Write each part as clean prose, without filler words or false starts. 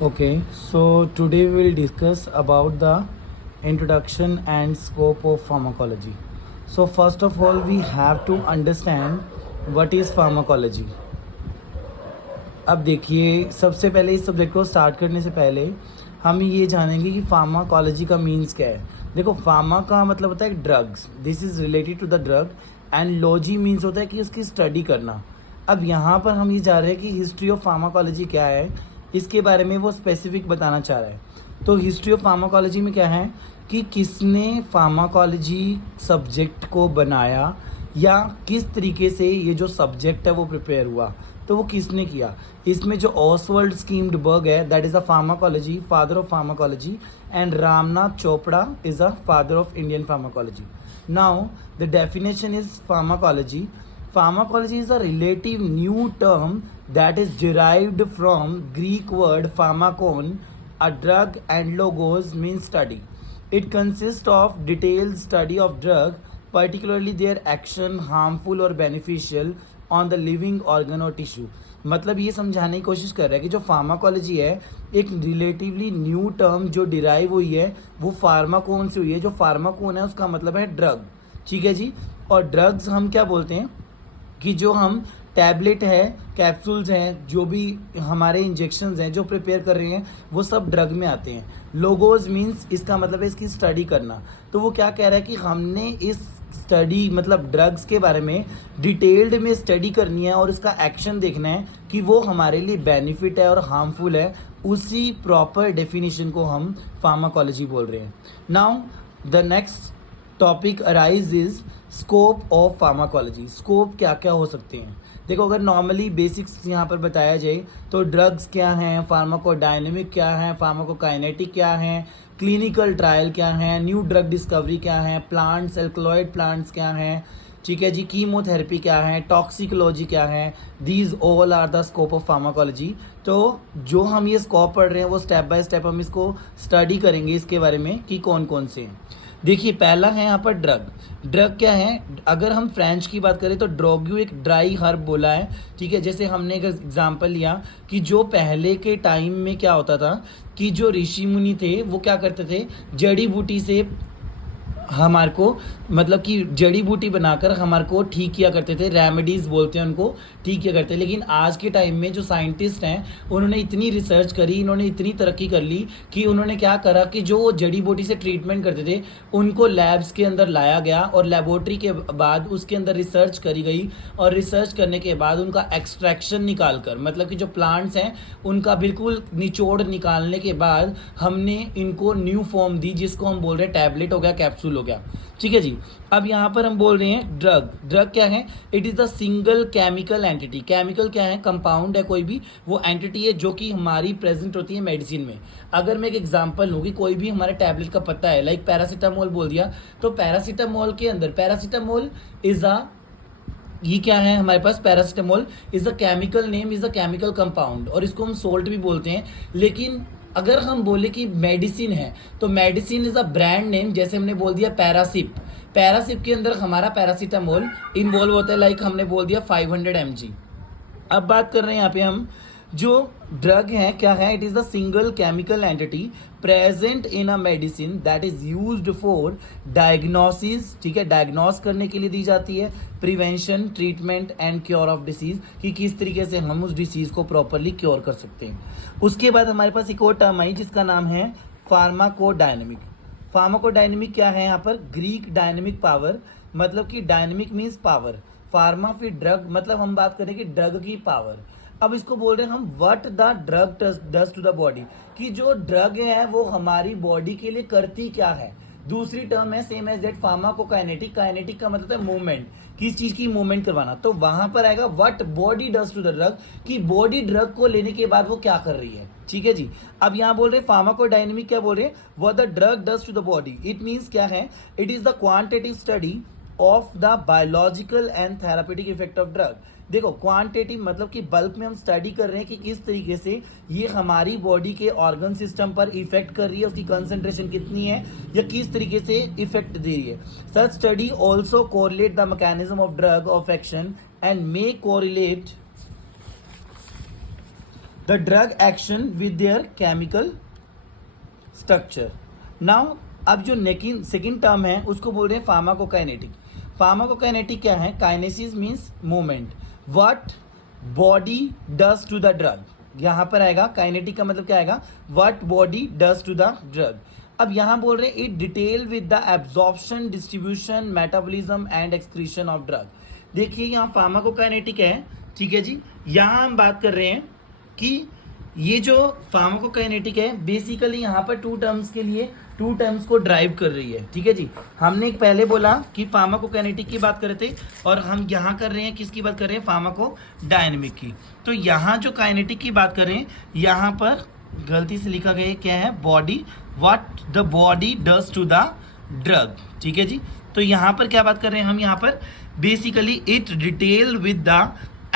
Okay, so today we will discuss about the introduction and scope of pharmacology. So first of all, we have to understand what is pharmacology. अब देखिए, सबसे पहले इस subject को start करने से पहले हम ये जानेंगे कि फार्माकोलॉजी का मीन्स क्या है। देखो, फार्मा का मतलब होता है drugs, this is related to the drug, and logy means होता है कि उसकी स्टडी करना। अब यहाँ पर हम ये जा रहे हैं कि हिस्ट्री ऑफ फार्माकोलॉजी क्या है, इसके बारे में वो स्पेसिफिक बताना चाह रहा है। तो हिस्ट्री ऑफ फार्माकोलॉजी में क्या है कि किसने फार्माकोलॉजी सब्जेक्ट को बनाया, या किस तरीके से ये जो सब्जेक्ट है वो प्रिपेयर हुआ, तो वो किसने किया। इसमें जो ऑसवर्ल्ड स्कीम्डबर्ग है, that is a pharmacology, father of pharmacology, and Ramnath Chopra is a father of Indian pharmacology. Now the definition is pharmacology. Pharmacology is a relative new term that is derived from Greek word pharmakon, a drug, and logos means study. It consists of detailed study of drug, particularly their action, harmful or beneficial on the living organ or tissue. मतलब ये समझाने की कोशिश कर रहा है कि जो फार्माकोलॉजी है एक रिलेटिवली न्यू टर्म जो डिराइव हुई है वो फार्माकोन से हुई है। जो फार्माकोन है उसका मतलब है ड्रग, ठीक है जी। और ड्रग्स हम क्या बोलते हैं कि जो हम टैबलेट है, कैप्सूल्स हैं, जो भी हमारे इंजेक्शंस हैं जो प्रिपेयर कर रहे हैं वो सब ड्रग में आते हैं। लोगोज मीन्स इसका मतलब है इसकी स्टडी करना। तो वो क्या कह रहा है कि हमने इस स्टडी मतलब ड्रग्स के बारे में डिटेल्ड में स्टडी करनी है और इसका एक्शन देखना है कि वो हमारे लिए बेनिफिट है और हार्मफुल है। उसी प्रॉपर डेफिनेशन को हम फार्माकोलॉजी बोल रहे हैं। Now the next topic arise is scope of pharmacology. Scope क्या क्या हो सकते हैं। देखो, अगर नॉर्मली बेसिक्स यहाँ पर बताया जाए तो ड्रग्स क्या हैं, फार्माकोडायनेमिक क्या है, फार्माकोकाइनेटिक क्या है, क्लिनिकल ट्रायल क्या है, न्यू ड्रग डिस्कवरी क्या है, प्लांट्स, एल्कलॉइड प्लांट्स क्या हैं, ठीक है जी, कीमोथेरेपी क्या है, टॉक्सिकोलॉजी क्या है, these all are the scope of pharmacology. तो जो हम ये स्कोप पढ़ रहे हैं वो स्टेप बाय स्टेप हम इसको स्टडी करेंगे इसके बारे में कि कौन कौन से हैं। देखिए, पहला है यहाँ पर ड्रग। ड्रग क्या है, अगर हम फ्रेंच की बात करें तो ड्रोग्यू एक ड्राई हर्ब बोला है, ठीक है। जैसे हमने एक एग्जांपल लिया कि जो पहले के टाइम में क्या होता था कि जो ऋषि मुनि थे वो क्या करते थे, जड़ी बूटी से हमारे को मतलब कि जड़ी बूटी बनाकर हमारे को ठीक किया करते थे, रेमेडीज बोलते हैं उनको, ठीक किया करते हैं। लेकिन आज के टाइम में जो साइंटिस्ट हैं उन्होंने इतनी रिसर्च करी, इन्होंने इतनी तरक्की कर ली कि उन्होंने क्या करा कि जो जड़ी बूटी से ट्रीटमेंट करते थे उनको लैब्स के अंदर लाया गया और लेबोरेटरी के बाद उसके अंदर रिसर्च करी गई, और रिसर्च करने के बाद उनका एक्सट्रैक्शन निकाल कर मतलब कि जो प्लांट्स हैं उनका बिल्कुल निचोड़ निकालने के बाद हमने इनको न्यू फॉर्म दी, जिसको हम बोल रहे हैं टैबलेट हो गया, कैप्सूल हो गया, ठीक है जी। अब यहाँ पर हम बोल रहे हैं ड्रग। ड्रग क्या है, it is the single chemical entity. Chemical क्या है, कंपाउंड है कोई भी, वो एंटिटी है जो कि हमारी प्रेजेंट होती है मेडिसिन में। अगर मैं एक एग्जांपल लूँ कि कोई भी हमारे टैबलेट का पत्ता है, लाइक पैरासीटामोल बोल दिया, तो पैरासीटामोल के अंदर पैरासीटामोल इज अ ये क्या है हमारे पास, paracetamol is a chemical name, is a chemical compound, और इसको हम सोल्ट भी बोलते हैं। लेकिन अगर हम बोले कि मेडिसिन है तो medicine is a brand name, जैसे हमने बोल दिया पैरासिप। पैरासिप के अंदर हमारा पैरासीटामोल इन्वॉल्व होता है, लाइक हमने बोल दिया 500 mg। अब बात कर रहे हैं यहाँ पे हम, जो ड्रग है क्या है, it is the single chemical entity present in a medicine that is used for diagnosis, ठीक है, डायग्नोस करने के लिए दी जाती है, prevention, treatment and cure of disease, कि किस तरीके से हम उस डिसीज को प्रॉपरली क्योर कर सकते हैं। उसके बाद हमारे पास एक और टर्म आई जिसका नाम है फार्माकोडायनेमिक। फार्माकोडायनेमिक क्या है यहाँ पर, ग्रीक डायनेमिक पावर, मतलब कि डायनेमिक मीन्स पावर, फार्मा फिर ड्रग, मतलब हम बात करें कि ड्रग की पावर। अब इसको बोल रहे हैं हम what the drug does to the body, कि जो ड्रग है वो हमारी बॉडी के लिए करती क्या है। दूसरी टर्म है same as that pharmacokinetic. Kinetic का मतलब है मूवमेंट, किस चीज की मूवमेंट करवाना। तो वहां पर आएगा what body does to the drug, कि बॉडी ड्रग को लेने के बाद वो क्या कर रही है, ठीक है जी। अब यहाँ बोल रहे फार्माकोडायनेमिक, क्या बोल रहे हैं, what the drug does to the body. It means क्या है, it is the quantitative study of the biological and therapeutic effect of drug. देखो, क्वांटिटेटिव मतलब कि बल्क में हम स्टडी कर रहे हैं कि किस तरीके से ये हमारी बॉडी के ऑर्गन सिस्टम पर इफेक्ट कर रही है, उसकी कंसंट्रेशन कितनी है, या किस तरीके से इफेक्ट दे रही है। Such study also correlate the mechanism of drug of action and may correlate the drug action with their chemical structure. Now अब जो सेकेंड टर्म है उसको बोल रहे हैं फार्माकोकाइनेटिक। फार्माकोकाइनेटिक क्या है? Kinesis means movement, what body does to the drug, यहाँ पर आएगा। काइनेटिक का मतलब क्या आएगा? What body does to the drug. अब यहाँ बोल रहे हैं it detail with the absorption, distribution, metabolism and excretion of drug. देखिए यहाँ फार्माकोकाइनेटिक है, ठीक है जी। यहाँ हम बात कर रहे हैं कि ये जो फार्माकोकाइनेटिक है बेसिकली यहाँ पर टू टर्म्स को ड्राइव कर रही है, ठीक है जी। हमने पहले बोला कि फार्माकोकाइनेटिक की बात कर रहे थे और हम यहाँ कर रहे हैं किसकी बात कर रहे हैं? फार्माकोडायनेमिक की। तो यहाँ जो काइनेटिक की बात कर रहे हैं यहाँ पर गलती से लिखा गया क्या है? Body, what the body does to the drug, ठीक है जी। तो यहाँ पर क्या बात कर रहे हैं हम? यहाँ पर basically it detail with the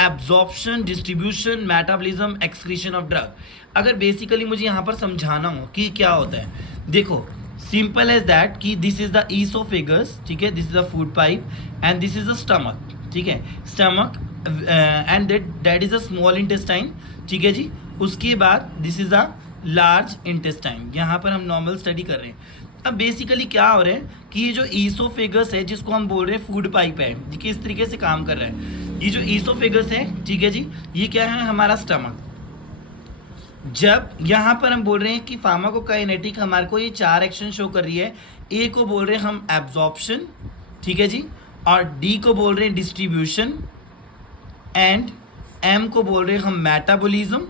absorption, distribution, metabolism, excretion of drug. अगर बेसिकली मुझे यहाँ पर समझाना हो कि क्या होता है, देखो सिंपल एज दैट कि दिस इज द ईसोफेगस, ठीक है, this is the food pipe and this is the stomach, ठीक है, stomach and that is a small intestine, ठीक है जी। उसके बाद this is a large intestine. यहाँ पर हम नॉर्मल स्टडी कर रहे हैं। अब बेसिकली क्या हो रहा है कि ये जो ईसोफेगस है जिसको हम बोल रहे हैं फूड पाइप है, देखिए इस तरीके से काम कर रहा है। ये जो ईसोफेगस है, ठीक है जी, ये क्या है? हमारा स्टमक। जब यहाँ पर हम बोल रहे हैं कि फार्माकोकाइनेटिक हमारे को ये 4 एक्शन शो कर रही है। ए को बोल रहे हैं हम एब्जॉर्प्शन, ठीक है जी, और डी को बोल रहे हैं डिस्ट्रीब्यूशन एंड एम को बोल रहे हैं हम मेटाबॉलिज्म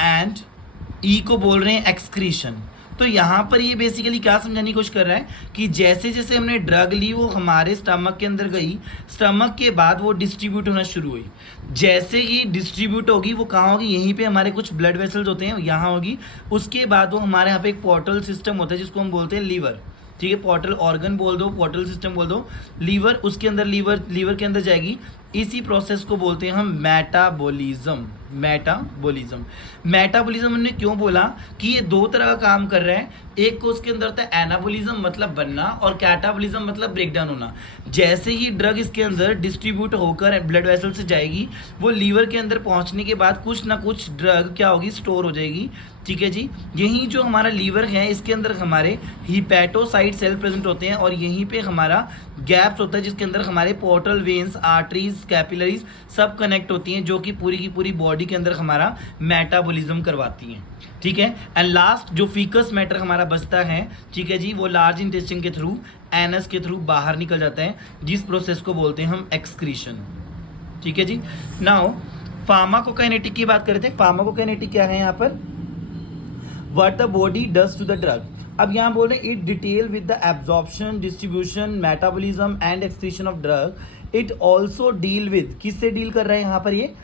एंड ई को बोल रहे हैं एक्सक्रीशन। तो यहाँ पर ये बेसिकली क्या समझाने की कोशिश कर रहा है कि जैसे जैसे हमने ड्रग ली वो हमारे स्टमक के अंदर गई, स्टमक के बाद वो डिस्ट्रीब्यूट होना शुरू हुई। जैसे ही डिस्ट्रीब्यूट होगी वो कहाँ होगी? यहीं पे हमारे कुछ ब्लड वेसल्स होते हैं, यहाँ होगी। उसके बाद वो हमारे यहाँ पे एक पोर्टल सिस्टम होता है जिसको हम बोलते हैं लीवर, ठीक है, पोर्टल ऑर्गन बोल दो, पोर्टल सिस्टम बोल दो, लीवर, उसके अंदर लीवर के अंदर जाएगी। इसी प्रोसेस को बोलते हैं हम मेटाबॉलिज्म। मेटाबॉलिज्म हमने क्यों बोला कि ये 2 तरह का काम कर रहा है। एक को उसके अंदर होता है एनाबॉलिज्म मतलब बनना और कैटाबॉलिज्म मतलब ब्रेकडाउन होना। जैसे ही ड्रग इसके अंदर डिस्ट्रीब्यूट होकर ब्लड वेसल से जाएगी, वो लीवर के अंदर पहुंचने के बाद कुछ ना कुछ ड्रग क्या होगी? स्टोर हो जाएगी, ठीक है जी। यही जो हमारा लीवर है इसके अंदर हमारे हिपैटोसाइट सेल प्रेजेंट होते हैं और यहीं पे हमारा गैप्स होता है जिसके अंदर हमारे पोर्टल वेन्स, आर्टरीज, कैपिलरीज सब कनेक्ट होती हैं जो कि पूरी की पूरी बॉडी के अंदर हमारा मेटाबॉलिज्म करवाती हैं, ठीक है। एंड लास्ट जो फीकस मैटर हमारा बचता है, ठीक है जी, वो लार्ज इंटेस्टाइन के थ्रू, एनस के थ्रू बाहर निकल जाता है, जिस प्रोसेस को बोलते हैं हम एक्सक्रीशन, ठीक है जी। नाउ फार्माकोकाइनेटिक की बात कर रहे थे। फार्माकोकाइनेटिक क्या है यहाँ पर? What the body does to the drug. अब यहाँ बोल रहे हैं it detail with the absorption, distribution, metabolism and excretion of drug. It also deal with, किससे डील कर रहे हैं यहाँ पर ये,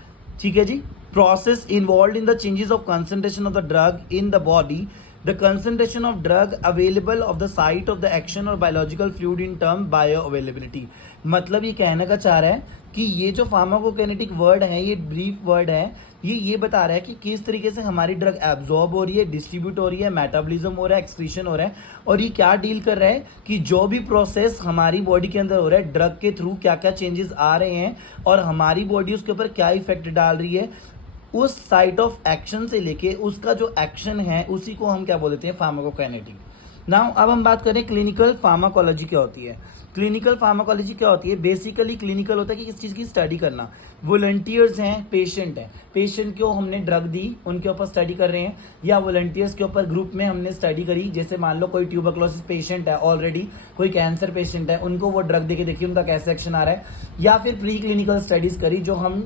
ठीक है जी, process involve in the changes of concentration of the drug in the body, the concentration of drug available of the site of the action और biological fluid in term bio availability. मतलब ये कहने का चाह रहा है कि ये जो फार्माकोकाइनेटिक वर्ड है, ये ब्रीफ वर्ड है, ये बता रहा है कि किस तरीके से हमारी ड्रग एब्जॉर्ब हो रही है, डिस्ट्रीब्यूट हो रही है, मेटाबॉलिज्म हो रहा है, एक्सक्रीशन हो रहा है। और ये क्या डील कर रहा है कि जो भी प्रोसेस हमारी बॉडी के अंदर हो रहा है, ड्रग के थ्रू क्या क्या चेंजेस आ रहे हैं और हमारी बॉडी उसके ऊपर क्या इफेक्ट डाल रही है, उस साइट ऑफ एक्शन से लेके उसका जो एक्शन है उसी को हम क्या बोलते हैं? फार्माकोकाइनेटिक। नाउ अब हम बात करें क्लिनिकल फार्माकोलॉजी क्या होती है। क्लिनिकल फार्माकोलॉजी क्या होती है? बेसिकली क्लिनिकल होता है कि किस चीज़ की स्टडी करना। वॉलंटियर्स हैं, पेशेंट हैं, पेशेंट को हमने ड्रग दी, उनके ऊपर स्टडी कर रहे हैं, या वॉलंटियर्स के ऊपर ग्रुप में हमने स्टडी करी। जैसे मान लो कोई ट्यूबरक्लोसिस पेशेंट है ऑलरेडी, कोई कैंसर पेशेंट है, उनको वो ड्रग देके देखिए उनका कैसे एक्शन आ रहा है। या फिर प्री क्लिनिकल स्टडीज़ करी जो हम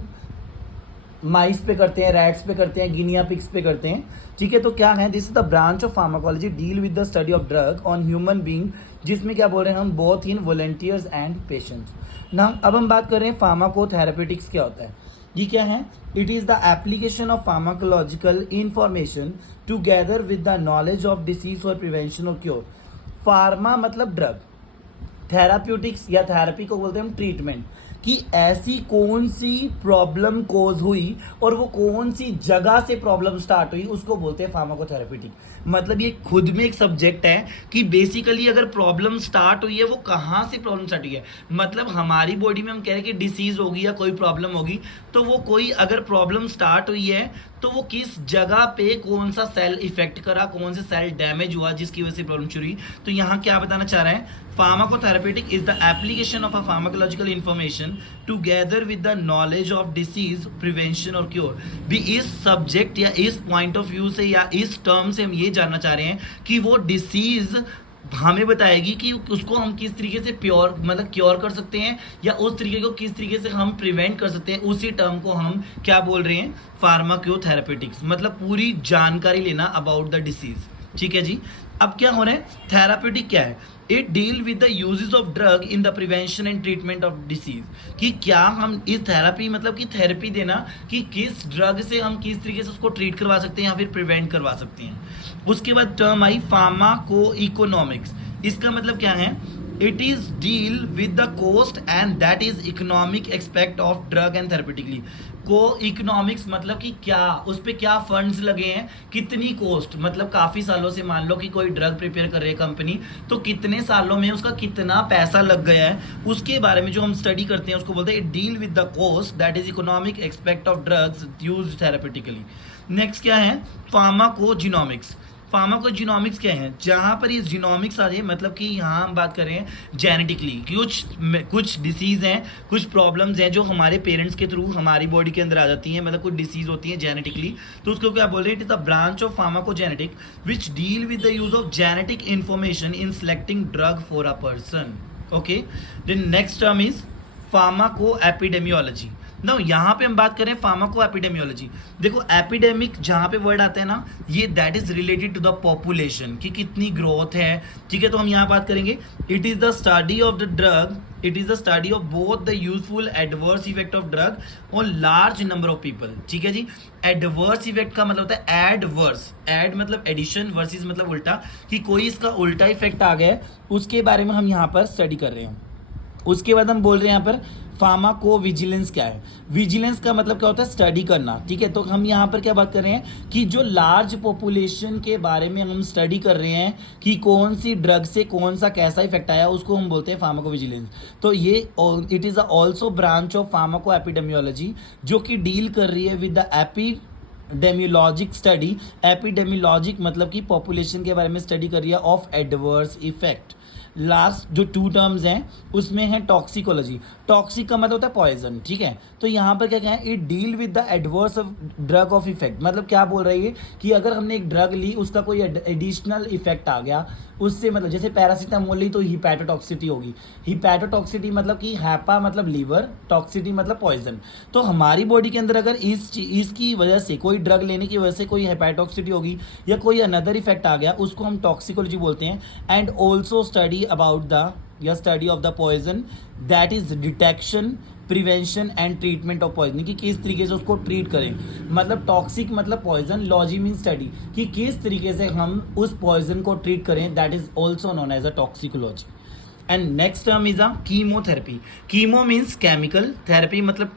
माइस पे करते हैं, रैट्स पे करते हैं, गिनिया पिग्स पे करते हैं, ठीक है। तो क्या है? This is the branch of pharmacology deal with the study of drug on human being, जिसमें क्या बोल रहे हैं हम? Both in volunteers and patients. ना अब हम बात कर रहे हैं फार्माकोथेरेपेटिक्स क्या होता है। ये क्या है? It is the application of pharmacological information together with the knowledge of disease for prevention और क्योर। फार्मा मतलब ड्रग, थेराप्यूटिक्स या थेरेपी को बोलते हैं हम ट्रीटमेंट, कि ऐसी कौन सी प्रॉब्लम कोज हुई और वो कौन सी जगह से प्रॉब्लम स्टार्ट हुई, उसको बोलते हैं फार्माकोथेरेपेटिक। मतलब ये खुद में एक सब्जेक्ट है कि बेसिकली अगर प्रॉब्लम स्टार्ट हुई है वो कहाँ से प्रॉब्लम स्टार्ट हुई है। मतलब हमारी बॉडी में हम कह रहे हैं कि डिसीज होगी या कोई प्रॉब्लम होगी, तो वो कोई अगर प्रॉब्लम स्टार्ट हुई है तो वो किस जगह पे कौन सा सेल इफेक्ट करा, कौन सा सेल डैमेज हुआ जिसकी वजह से प्रॉब्लम शुरू हुई। तो यहाँ क्या बताना चाह रहे हैं, pharmacotherapeutic is the application of a pharmacological information together with the knowledge of disease prevention और क्योर। भी इस सब्जेक्ट या इस पॉइंट ऑफ व्यू से या इस टर्म से हम ये जानना चाह रहे हैं कि वो डिसीज हमें बताएगी कि उसको हम किस तरीके से प्योर मतलब क्योर कर सकते हैं या उस तरीके को किस तरीके से हम प्रिवेंट कर सकते हैं। उसी टर्म को हम क्या बोल रहे हैं, फार्माकोथेरेपेटिक्स। मतलब पूरी जानकारी लेना अबाउट द डिसीज। ठीक है जी। अब क्या हो रहा है, थेरापेटिक क्या है, it deal with the uses of drug in the prevention and treatment of disease. कि क्या हम इस थेरापी मतलब कि थेरेपी देना कि किस ड्रग से हम किस तरीके से उसको ट्रीट करवा सकते हैं या फिर प्रिवेंट करवा सकते हैं। उसके बाद टर्म आई फार्माको इकोनॉमिक्स। इसका मतलब क्या है, it is deal with the cost and that is economic expect of drug and therapeutically. को इकोनॉमिक्स मतलब कि क्या उस पर क्या फंड्स लगे हैं, कितनी कॉस्ट, मतलब काफ़ी सालों से मान लो कि कोई ड्रग प्रिपेयर कर रही है कंपनी, तो कितने सालों में उसका कितना पैसा लग गया है, उसके बारे में जो हम स्टडी करते हैं उसको बोलते हैं deal with the cost that is economic expect of drugs used therapeutically. Next क्या है, फार्माकोजिनोमिक्स। फार्माकोजिनोमिक्स क्या है, जहां पर ये जीनोमिक्स आ जाए, मतलब कि यहाँ हम बात कर रहे हैं जेनेटिकली, कुछ डिसीज हैं, कुछ प्रॉब्लम्स हैं जो हमारे पेरेंट्स के थ्रू हमारी बॉडी के अंदर आ जाती हैं, मतलब कुछ डिसीज होती हैं जेनेटिकली, तो उसको क्या बोल रहे हैं, it is the branch of pharmacogenetic which deal with the use of genetic information in selecting drug for a person. Okay, then next term is pharmaco epidemiology. ना यहाँ पे हम बात करें फार्माको एपिडेमियोलॉजी। देखो एपिडेमिक जहाँ पे वर्ड आता है ना, ये that is related to the population कि कितनी ग्रोथ है। ठीक है, तो हम यहाँ बात करेंगे, it is the study of the drug, it is the study of both the useful adverse effect of drug और लार्ज नंबर ऑफ पीपल। ठीक है जी। एडवर्स इफेक्ट का मतलब होता है एडवर्स, एड मतलब एडिशन, वर्सेस मतलब उल्टा, कि कोई इसका उल्टा इफेक्ट आ गया है, उसके बारे में हम यहाँ पर स्टडी कर रहे हैं। उसके बाद हम बोल रहे हैं यहाँ पर फार्माको विजिलेंस क्या है। विजिलेंस का मतलब क्या होता है, स्टडी करना। ठीक है, तो हम यहाँ पर क्या बात कर रहे हैं कि जो लार्ज पॉपुलेशन के बारे में हम स्टडी कर रहे हैं कि कौन सी ड्रग से कौन सा कैसा इफेक्ट आया, उसको हम बोलते हैं फार्माको विजिलेंस। तो ये it is also branch of pharmaco epidemiology जो कि डील कर रही है विद द एपिडेमियोलॉजिक स्टडी। एपिडेमियोलॉजिक मतलब कि पॉपुलेशन के बारे में स्टडी कर रही है ऑफ एडवर्स इफेक्ट। लास्ट जो टू टर्म्स हैं उसमें है टॉक्सिकोलॉजी। टॉक्सिक का मतलब होता है पॉइजन। ठीक है, तो यहाँ पर क्या है, it deal with the adverse of drug of effect. मतलब क्या बोल रही है कि अगर हमने एक ड्रग ली, उसका कोई एडिशनल इफेक्ट आ गया उससे, मतलब जैसे पैरासीटामोल ली तो हिपैटोटॉक्सिटी होगी। हिपैटोटॉक्सिटी मतलब कि हैपा मतलब लीवर, टॉक्सिटी मतलब पॉइजन। तो हमारी बॉडी के अंदर अगर इसकी वजह से, कोई ड्रग लेने की वजह से कोई हेपेटोक्सिटी होगी या कोई अनदर इफेक्ट आ गया, उसको हम टॉक्सिकोलॉजी बोलते हैं। And also study about the या study of the poison that is detection, prevention and treatment of poisoning, कि किस तरीके से उसको ट्रीट करें। मतलब टॉक्सिक मतलब पॉइजन, लॉजी मीन स्टडी, कि किस तरीके से हम उस पॉइजन को ट्रीट करें, that is also known as a toxicology. And next term is a chemotherapy. Chemo means chemical, therapy मतलब